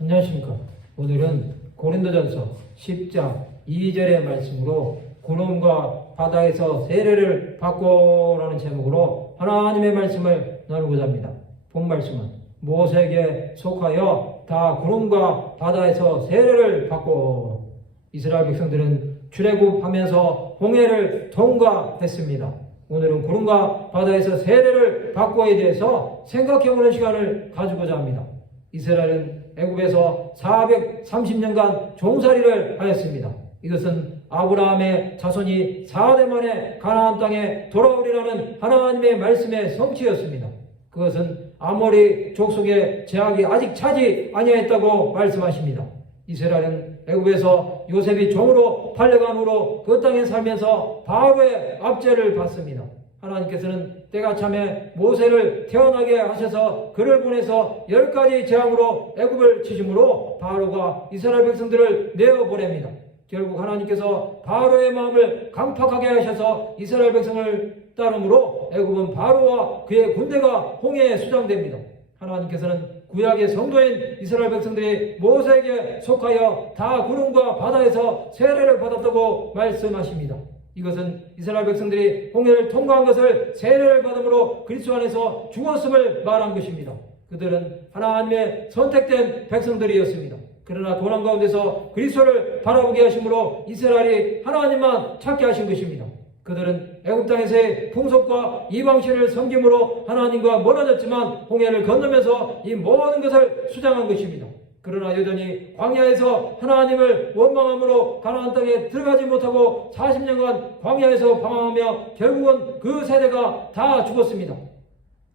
안녕하십니까. 오늘은 고린도전서 10장 2절의 말씀으로 구름과 바다에서 세례를 받고라는 제목으로 하나님의 말씀을 나누고자 합니다. 본 말씀은 모세에게 속하여 다 구름과 바다에서 세례를 받고 이스라엘 백성들은 출애굽하면서 홍해를 통과했습니다. 오늘은 구름과 바다에서 세례를 받고에 대해서 생각해 보는 시간을 가지고자 합니다. 이스라엘은 애굽에서 430년간 종살이를 하였습니다. 이것은 아브라함의 자손이 4대 만에 가나안 땅에 돌아오리라는 하나님의 말씀의 성취였습니다. 그것은 아모리 족속의 제약이 아직 차지 아니하였다고 말씀하십니다. 이스라엘은 애굽에서 요셉이 종으로 팔려간 후로 그 땅에 살면서 바로의 압제를 받습니다. 하나님께서는 때가 참에 모세를 태어나게 하셔서 그를 보내서 열 가지 재앙으로 애굽을 치심으로 바로가 이스라엘 백성들을 내어 보냅니다. 결국 하나님께서 바로의 마음을 강팍하게 하셔서 이스라엘 백성을 따름으로 애굽은 바로와 그의 군대가 홍해에 수장됩니다. 하나님께서는 구약의 성도인 이스라엘 백성들이 모세에게 속하여 다 구름과 바다에서 세례를 받았다고 말씀하십니다. 이것은 이스라엘 백성들이 홍해를 통과한 것을 세례를 받음으로 그리스도 안에서 죽었음을 말한 것입니다. 그들은 하나님의 선택된 백성들이었습니다. 그러나 고난 가운데서 그리스도를 바라보게 하심으로 이스라엘이 하나님만 찾게 하신 것입니다. 그들은 애굽 땅에서의 풍속과 이방신을 섬김으로 하나님과 멀어졌지만 홍해를 건너면서 이 모든 것을 수장한 것입니다. 그러나 여전히 광야에서 하나님을 원망함으로 가나안 땅에 들어가지 못하고 40년간 광야에서 방황하며 결국은 그 세대가 다 죽었습니다.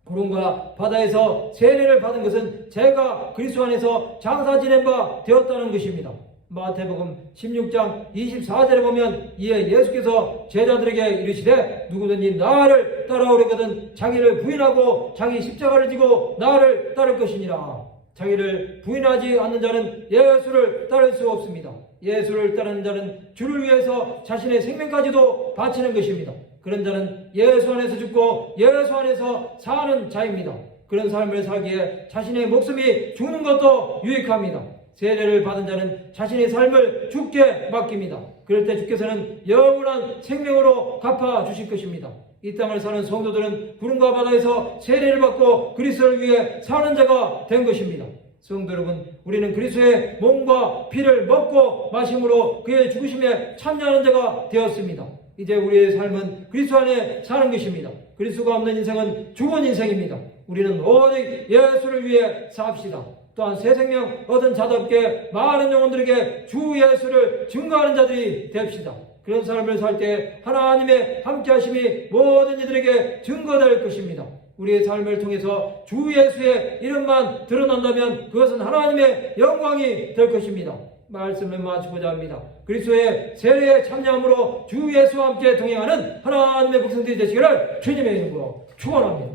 구름과 바다에서 세례를 받은 것은 제가 그리스도 안에서 장사 지낸 바 되었다는 것입니다. 마태복음 16장 24절에 보면 이에 예수께서 제자들에게 이르시되 누구든지 나를 따라오려거든 자기를 부인하고 자기 십자가를 지고 나를 따를 것이니라. 자기를 부인하지 않는 자는 예수를 따를 수 없습니다. 예수를 따르는 자는 주를 위해서 자신의 생명까지도 바치는 것입니다. 그런 자는 예수 안에서 죽고 예수 안에서 사는 자입니다. 그런 삶을 살기에 자신의 목숨이 죽는 것도 유익합니다. 세례를 받은 자는 자신의 삶을 죽게 맡깁니다. 그럴 때 주께서는 영원한 생명으로 갚아 주실 것입니다. 이 땅을 사는 성도들은 구름과 바다에서 세례를 받고 그리스도를 위해 사는 자가 된 것입니다. 성도 여러분, 우리는 그리스도의 몸과 피를 먹고 마심으로 그의 죽으심에 참여하는 자가 되었습니다. 이제 우리의 삶은 그리스도 안에 사는 것입니다. 그리스도가 없는 인생은 죽은 인생입니다. 우리는 오직 예수를 위해 삽시다. 또한 새 생명 얻은 자답게 많은 영혼들에게 주 예수를 증거하는 자들이 됩시다. 그런 삶을 살 때 하나님의 함께하심이 모든 이들에게 증거될 것입니다. 우리의 삶을 통해서 주 예수의 이름만 드러난다면 그것은 하나님의 영광이 될 것입니다. 말씀을 마치고자 합니다. 그리스도의 세례에 참여함으로 주 예수와 함께 동행하는 하나님의 백성들이 되시기를 주님의 이름으로 축원합니다.